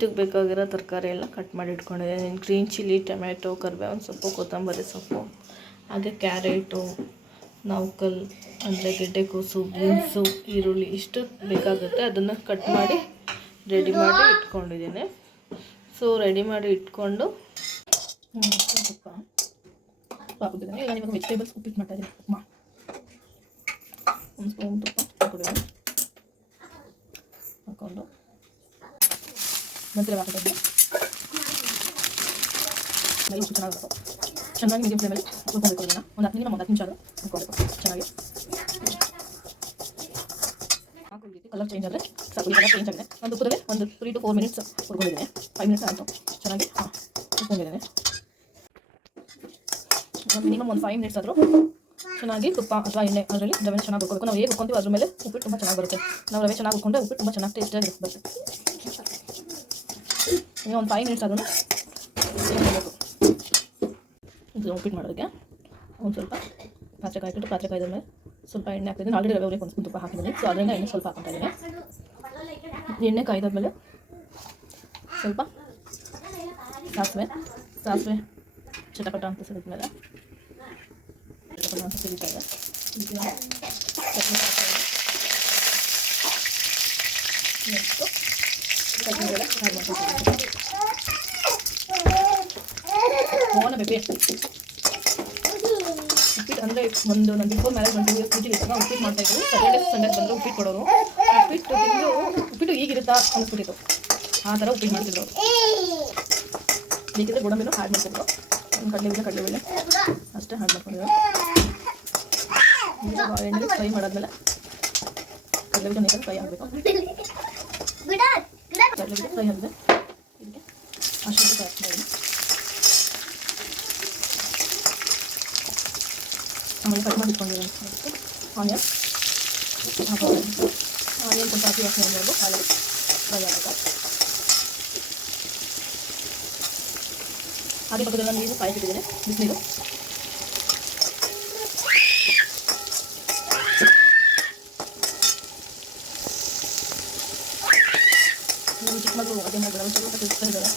ಸ್ವೀಟಿಗೆ ಬೇಕಾಗಿರೋ ತರಕಾರಿ ಎಲ್ಲ ಕಟ್ ಮಾಡಿ ಇಟ್ಕೊಂಡಿದ್ದೀನಿ. ಗ್ರೀನ್ ಚಿಲ್ಲಿ, ಟೊಮೆಟೊ, ಕರಿಬೇವಿನ ಸೊಪ್ಪು, ಕೊತ್ತಂಬರಿ ಸೊಪ್ಪು, ಹಾಗೆ ಕ್ಯಾರೆಟು, ನೌಕಲ್ ಅಂದರೆ ಗೆಡ್ಡೆಕೋಸು, ಬೀನ್ಸು, ಈರುಳ್ಳಿ ಇಷ್ಟು ಬೇಕಾಗುತ್ತೆ. ಅದನ್ನು ಕಟ್ ಮಾಡಿ ರೆಡಿ ಮಾಡಿ ಇಟ್ಕೊಂಡಿದ್ದೀನಿ. ಸೊ ರೆಡಿ ಮಾಡಿ ಇಟ್ಕೊಂಡು ತುಪ್ಪ ಹಾಕಿದ್ದೀನಿ. ಈಗ ನಿಮಗೆ ವೆಜಿಟೇಬಲ್ಸ್ ಉಪ್ಪಿಟ್ಟು ಮಾಡ್ತಾಯಿದ್ದೀನಿ. ಉಪ್ಮಾ ಒಂದು ಸ್ಪೂನ್ ತುಪ್ಪ ಹಾಕಿದ್ದೀನಿ. ಹಾಕ್ಕೊಂಡು ನಂತರ ಹಾಕಿದ್ದೀನಿ. ಮೈ ಉಪ್ಪು ಚೆನ್ನಾಗಿ ಮೀಡಿಯಂ ಫ್ಲೇಮಲ್ಲಿ ಹುರ್ಕೊಬೇಕು. ಅದನ್ನು ಒಂದು 10 ನಿಮಿಷ ಆದರೂ ಹುರ್ಕೊಬೇಕು ಚೆನ್ನಾಗಿ. ಕಲರ್ ಚೇಂಜ್ ಆದರೆ ಸಾಕು. ಈ ಕಲರ್ ಚೇಂಜ್ ಆಗಿದೆ. ಒಂದು ಉಪ್ಪುದಲ್ಲೇ ಒಂದು 3 to 4 ಮಿನಿಟ್ಸ್ ಹುರ್ಕೊಂಡಿದ್ದೀನಿ. 5 ಮಿನಿಟ್ಸ್ ಆಯಿತು. ಚೆನ್ನಾಗಿ ಹುರ್ಕೊಂಡಿದ್ದೀನಿ. ಮಿನಿಮಮ್ ಒಂದು 5 ಮಿನಿಟ್ಸ್ ಆದರೂ ಚೆನ್ನಾಗಿ ತುಪ್ಪ ಅಥವಾ ಎಣ್ಣೆ ಅದರಲ್ಲಿ ರವೆ ಚೆನ್ನಾಗಿ ಹುರ್ಕೋಬೇಕು. ನಾವು ಹೇಗೆ ಹುರ್ಕೊಂತೀವಿ ಅದ್ರ ಮೇಲೆ ಉಪ್ಪಿಟ್ಟು ತುಂಬ ಚೆನ್ನಾಗಿ ಬರುತ್ತೆ. ನಾವು ರವೆ ಚೆನ್ನಾಗಿ ಹುರ್ಕೊಂಡ್ರೆ ಉಪ್ಪಿಟ್ಟು ತುಂಬ ಚೆನ್ನಾಗಿ ಟೇಸ್ಟಾಗಿ ಬರುತ್ತೆ. ಈಗ ಒಂದು 5 ಮಿನಿಟ್ಸ್ ಆದರೂ ಹಾಕಬೇಕು. ಇದು ಉಪ್ಪಿಟ್ಟು ಮಾಡೋದಕ್ಕೆ ಒಂದು ಸ್ವಲ್ಪ ಪಾತ್ರೆ ಕಾಯ್ಬಿಟ್ಟು ಪಾತ್ರೆ ಕಾಯ್ದ ಮೇಲೆ ಸ್ವಲ್ಪ ಎಣ್ಣೆ ಹಾಕ್ತಿದ್ದೀನಿ. ಆಲ್ರೆಡಿ ರವೆ ಒಂದು ಸ್ಪೂನ್ ತುಪ್ಪ ಹಾಕಿದ್ದೀನಿ. ಸೊ ಅದರಿಂದ ಎಣ್ಣೆ ಸ್ವಲ್ಪ ಹಾಕ್ತಾ ಇದ್ದೀನಿ. ಎಣ್ಣೆ ಕಾಯ್ದಾದ್ಮೇಲೆ ಸ್ವಲ್ಪ ಸಾಸಿವೆ ಚಟಪಟ ಅಂತ ಸಿಡಿದ್ಮೇಲೆ ಚಟಪಟ ಅಂತ ಸಿಡಿತಾ ಇದೆ. ಮೋನ ಬೇಬಿ ಉಪ್ಪಿಟ್ಟು ಅಂದರೆ ಒಂದು ನಾನು ಬಿಫೋರ್ ಮ್ಯಾರೇಜ್ ಒಂದು 2 ಇಯರ್ಸ್ ಇದ್ದಾಗ ಉಪ್ಪಿಟ್ಟು ಮಾಡ್ತಾಯಿದ್ರು. ಸಂಡೇ ಬಂದರೆ ಉಪ್ಪಿಟ್ಟು ಕೊಡೋರು. ಉಪ್ಪಿಟ್ಟು ಈಗಿರುತ್ತಾ ಅನಿಸ್ಬಿಟ್ಟಿತ್ತು. ಆ ಥರ ಉಪ್ಪಿಟ್ಟು ಮಾಡ್ತಿದ್ರು. ಬೇಕಿದ್ರೆ ಗೋಡಂಬಿನೂ ಹಾಡ್ ಮಾಡ್ತಿದ್ರು. ಒಂದು ಕಡಲೆಬೇಳೆ ಅಷ್ಟೇ ಹಾಡ್ ಮಾಡ್ಕೊಂಡಿದ್ರು. ಎಣ್ಣೆಲಿ ಫ್ರೈ ಮಾಡಾದ್ಮೇಲೆ ಕಡಲೆಬೇಳೆ ನೀರಲ್ಲಿ ಫ್ರೈ ಆಗಬೇಕು. ಕಡಲೆಬೇಳೆ ಫ್ರೈ ಆದಮೇಲೆ ಇದಕ್ಕೆ ಅಷ್ಟು ಹಾಕ್ತೀನಿ. ಆಮೇಲೆ ಕಟ್ ಮಾಡಿ ಇಟ್ಕೊಂಡಿರೋ ಆನಿಯನ್ ಸ್ವಲ್ಪ ಹಾಕಿ ವಾಸನೆ ಮಾಡಬೇಕು. ಆಯಿಲ್ ಫ್ರೈ ಆಗಬೇಕು. ಹಾಗೆ ಪಕ್ಕದಲ್ಲಿ ನೀರು ಕಾಯಿಸಿಟ್ಟಿದ್ದೇನೆ, ಬಿಸಿನೀರು. ಚಿಕ್ಕ ಮಗಳು ಅದೇ ಮಾಡಬೇಡ, ಸ್ವಲ್ಪ ತಿಳ್ಸ್ತಾ ಇದ್ದಾರೆ.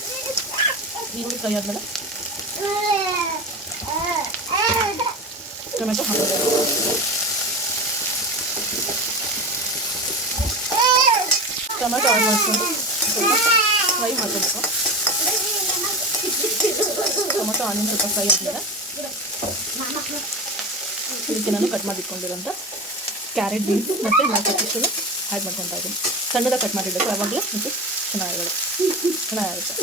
ಈರುಳ್ಳಿ ಫ್ರೈ ಆದಮೇಲೆ ಟೊಮೆಟೊ ಹಾಕೋದು. ಟೊಮೆಟೊ ಆಡ್ ಮಾಡಿಕೊಂಡು ಸ್ವಲ್ಪ ಫ್ರೈ ಮಾಡಬೇಕು. ಟೊಮೆಟೊ ಆನಿಯನ್ ಸ್ವಲ್ಪ ಫ್ರೈ ಆದಮೇಲೆ ಇದಕ್ಕೆ ನಾನು ಕಟ್ ಮಾಡಿ ಇಟ್ಕೊಂಡಿರೋಂಥ ಕ್ಯಾರೆಟ್, ಬೀನ್ಸ್ ಮತ್ತು ಮ್ಯಾಕಷ್ಟು ಆ್ಯಡ್ ಮಾಡ್ಕೊತಾ ಇದ್ದೀನಿ. ಸಣ್ಣದಾಗಿ ಕಟ್ ಮಾಡಿಡಬೇಕು. ಯಾವಾಗಲೂ ಮತ್ತು ಚೆನ್ನಾಗಿರುತ್ತೆ.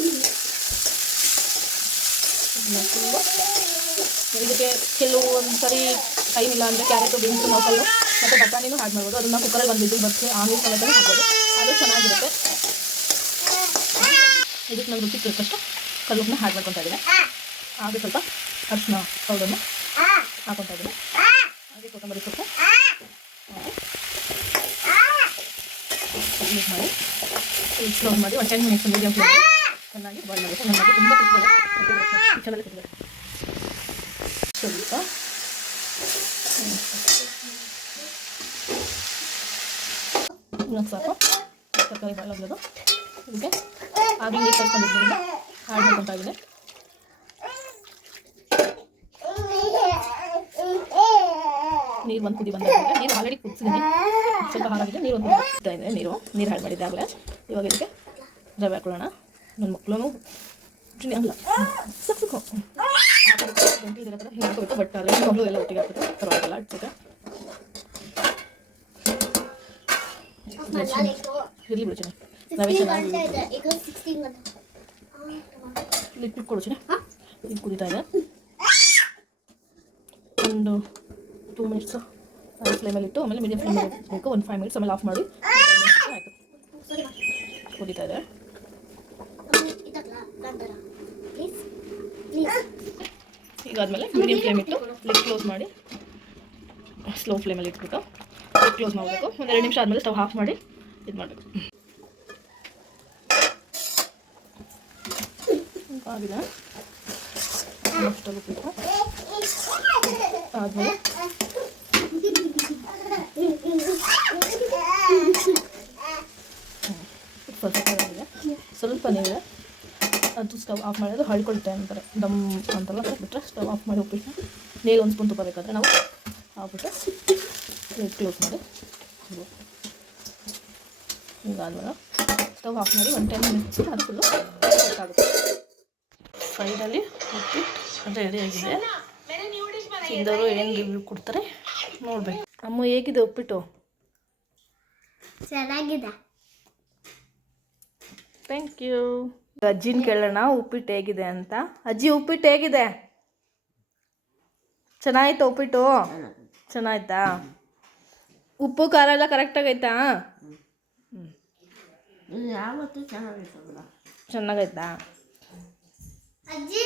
ಇದಕ್ಕೆ ಕೆಲವೊಂದು ಸರಿ ಟೈಮ್ ಇಲ್ಲ ಅಂದರೆ ಕ್ಯಾರೆಟು, ಬೀನ್ಸು, ನೌಕಲ್ಲು ಮತ್ತು ಬಟಾಣಿನೂ ಆ್ಯಡ್ ಮಾಡ್ಬೋದು. ಅದನ್ನು ಕುಕ್ಕರಲ್ಲಿ ಒಂದು ವಿಸಿಲ್ ಬರ್ತೀವಿ ಆಮೇಲೆ ಸಮೇತನೂ ಹಾಕ್ಬೋದು. ಅದು ಚೆನ್ನಾಗಿರುತ್ತೆ. ಇದಕ್ಕೆ ನಾವು ರುಚಿಗೆ ತಕ್ಕಷ್ಟು ಕಲ್ಲುಪ್ಪನ್ನ ಆ್ಯಡ್ ಮಾಡ್ಕೊತಾ ಇದ್ದೀನಿ. ಹಾಗೆ ಸ್ವಲ್ಪ ಅರಿಶಿನ ಪೌಡರ್ನ ಹಾಕ್ಕೊತಾ ಇದ್ದೀನಿ. ಹಾಗೆ ಕೊತ್ತಂಬರಿ ಸೊಪ್ಪು ಯೂಸ್ ಮಾಡಿ ಕ್ಲೋಸ್ ಮಾಡಿ ಒಂದು 10 ಮಿನಿಟ್ಸ್ ಮೀಡಿಯಂ ಫ್ಲೇಮ್ ಚೆನ್ನಾಗಿ ಬಾಯ್ಲ್ ಮಾಡಬೇಕು. ಚೆನ್ನಾಗಿ ತುಂಬ ಕಿಚನಲ್ಲಿ ಸ್ವಲ್ಪ ಸಾಕು. ತರಕಾರಿ ಬಾಯ್ಲ್ ಆಗೋದು. ಇದಕ್ಕೆ ಹಾಗೆ ನೀರು ಕಲ್ಸ್ಕೊಂಡಿದ್ದರಿಂದ ಆ್ಯಡ್ ಮಾಡ್ಕೊತಾ ಇದ್ದೀನಿ. ನೀರು ಒಂದು ಕುದಿ ಬಂದಾಗ ನೀರು ಆಲ್ರೆಡಿ ಕುದಿಸಿದ್ದೀನಿ. ಸ್ವಲ್ಪ ಹಾರಾಗಿದೆ. ನೀರು ಒಂದು ಕುದಿಸ್ತಾ ಇದೆ. ನೀರು ಆ್ಯಡ್ ಮಾಡಿದ್ದಾಗಲೇ ಇವಾಗ ಇದಕ್ಕೆ ರವೆ ಹಾಕೊಳ್ಳೋಣ. ನನ್ನ ಮಕ್ಕಳು ಅಲ್ಲ ಸಾಕು ಗಂಟೆ ಇದರ ಥರ ಹಿಂಗೆ ಹಾಕೋಬೇಕು. ಬಟ್ ಆದರೆ ಮಕ್ಕಳು ಎಲ್ಲ ಒಟ್ಟಿಗೆ ಹಾಕಿದ್ರೆ ಪರವಾಗಿಲ್ಲ. ಇಟ್ಬಿಟ್ಟೆ ಇರಲಿ ಬಿಡ್ತೀನಿ. ರವೆ ಚೆನ್ನಾಗಿ ಲಿಕ್ವಿಡ್ ಕೊಡ್ತೀನಿ. ಇದು ಕುದೀತಾ ಇದೆ. ಒಂದು 2 ಮಿನಿಟ್ಸು ಫ್ಲೇಮಲ್ಲಿ ಇಟ್ಟು ಆಮೇಲೆ ಮೀಡಿಯಂ ಫ್ಲೇಮಲ್ಲಿ ಇಡಬೇಕು. ಒಂದು 5 ಮಿನಿಟ್ಸ್ ಆಮೇಲೆ ಆಫ್ ಮಾಡಿ. ಆಯಿತು, ಕುದೀತಾ ಇದೆ. ಈಗಾದಮೇಲೆ ಮೀಡಿಯಂ ಫ್ಲೇಮ್ ಇಟ್ಟು ಲಿಡ್ ಕ್ಲೋಸ್ ಮಾಡಿ ಸ್ಲೋ ಫ್ಲೇಮಲ್ಲಿ ಇಟ್ಬಿಟ್ಟು ಲಿಡ್ ಕ್ಲೋಸ್ ಮಾಡಬೇಕು. ಒಂದು 2 ನಿಮಿಷ ಆದಮೇಲೆ ಸ್ಟವ್ ಆಫ್ ಮಾಡಿ ಇದು ಮಾಡಬೇಕು. ಆಗಿದೆ ಸ್ಟವ್ ಉಪ್ಪಿಟ್ಟು ಆದಮೇಲೆ ಸ್ವಲ್ಪ ನೀರು ಅದು ಸ್ಟವ್ ಆಫ್ ಮಾಡಿದ್ರೆ ಹಳ್ಕೊಳ್ತೆ ಅಂತಾರೆ ದಮ್ ಅಂತೆಲ್ಲ ಬಿಟ್ಟರೆ ಸ್ಟವ್ ಆಫ್ ಮಾಡಿ ಉಪ್ಪಿಟ್ಟು ನೀರು ಒಂದು ಸ್ಪೂನ್ ತುಪ್ಪ ಬೇಕಾದರೆ ನಾವು ಹಾಕ್ಬಿಟ್ಟು ಲಿಡ್ ಕ್ಲೋಸ್ ಮಾಡಿ ಹಿಂಗಾದ್ಮೇಲೆ ಸ್ಟವ್ ಆಫ್ ಮಾಡಿ ಒಂದು 10 ಮಿನಿಟ್ಸ್ ಅದು ಫುಲ್ಲು ಆಗುತ್ತೆ. ಫೈನಲಿ ಉಪ್ಪಿಟ್ಟು ರೆಡಿಯಾಗಿದೆ. ತಿಂದವರು ಏನು ರಿವ್ಯೂ ಕೊಡ್ತಾರೆ ನೋಡ್ಬೇಕು. ಅಮ್ಮ ಹೇಗಿದೆ ಉಪ್ಪಿಟ್ಟು? ಚೆನ್ನಾಗಿದೆ. Thank you. ಅಜ್ಜಿನ ಕೇಳೋಣ ಉಪ್ಪಿಟ್ಟು ಹೇಗಿದೆ ಅಂತ. ಅಜ್ಜಿ ಉಪ್ಪಿಟ್ಟು ಹೇಗಿದೆ? ಚೆನ್ನಾಯ್ತಾ ಉಪ್ಪಿಟ್ಟು? ಚೆನ್ನಾಯ್ತಾ? ಉಪ್ಪು ಖಾರ ಎಲ್ಲ ಕರೆಕ್ಟಾಗೈತಾ? ಯಾವತ್ತೂ ಚೆನ್ನಾಗೈತಾ? ಚೆನ್ನಾಗೈತಾ? ಅಜ್ಜಿ